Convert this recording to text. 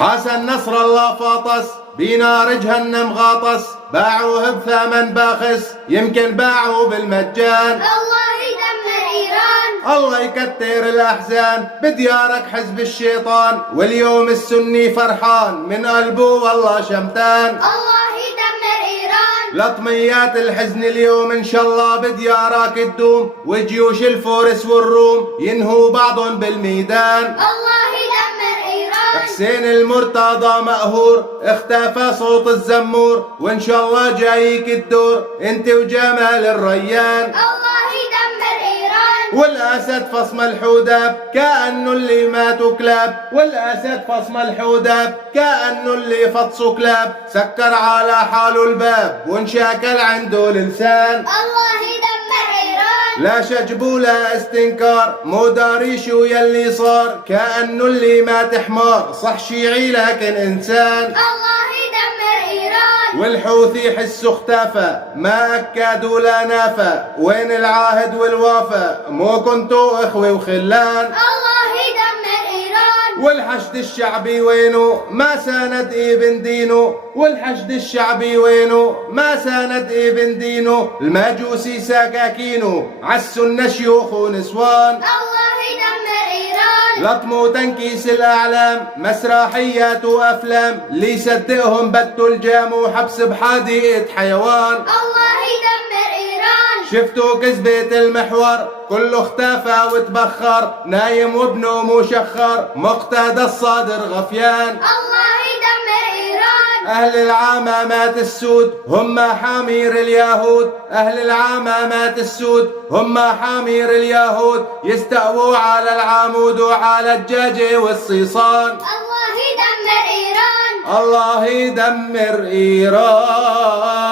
حسن نصر الله فاطس بنار جهنم غاطس، باعوه بثمن باخس يمكن باعوه بالمجان. الله يدمر إيران، الله يكتر الأحزان بديارك حزب الشيطان، واليوم السني فرحان من قلبه والله شمتان. الله يدمر إيران، لطميات الحزن اليوم إن شاء الله بديارك تدوم، وجيوش الفرس والروم ينهوا بعضهم بالميدان. الله يدمر إيران، حسين المرتضى مقهور اختفى صوت الزمور، وإن شاء الله جايك الدور انت وجمال الريان. الله يدمر إيران، والأسد فصم الحودب كأنه اللي ماتوا كلاب، والأسد فصم الحودب كأنه اللي فطسوا كلاب، سكر على حاله الباب وانشاكل عنده لسان. الله يدمر إيران، لا شجب ولا استنكار مو داري شو يلي صار، كأنه اللي مات حمار صح شيعي لكن إنسان. الله يدمر إيران، والحوثي حسه اختفى ما أكد ولا نافى، وين العهد والوفا مو كنتوا إخوة وخلان. الله يدمر إيران، والحشد الشعبي وينه ما ساند ابن دينه، والحشد الشعبي وينه ما ساند ابن دينه، المجوسي سكاكينه عالسنة شيوخ ونسوان. الله يدمر إيران، لطم وتنكيس الأعلام مسرحيات وأفلام، اللي يصدقهم بتوا الجام وحبس بحديقة حيوان. الله يدمر إيران، شفتوا كذبة المحور كله اختفى وتبخر، نايم وابنه مشخر مقتدى الصادر غفيان. الله يدمر إيران، أهل العمامات السود هم حامير اليهود، أهل العمامات السود هم حامير اليهود، يستأووا على العمود وعلى الدجاجة والصيصان. الله يدمر إيران، الله يدمر إيران.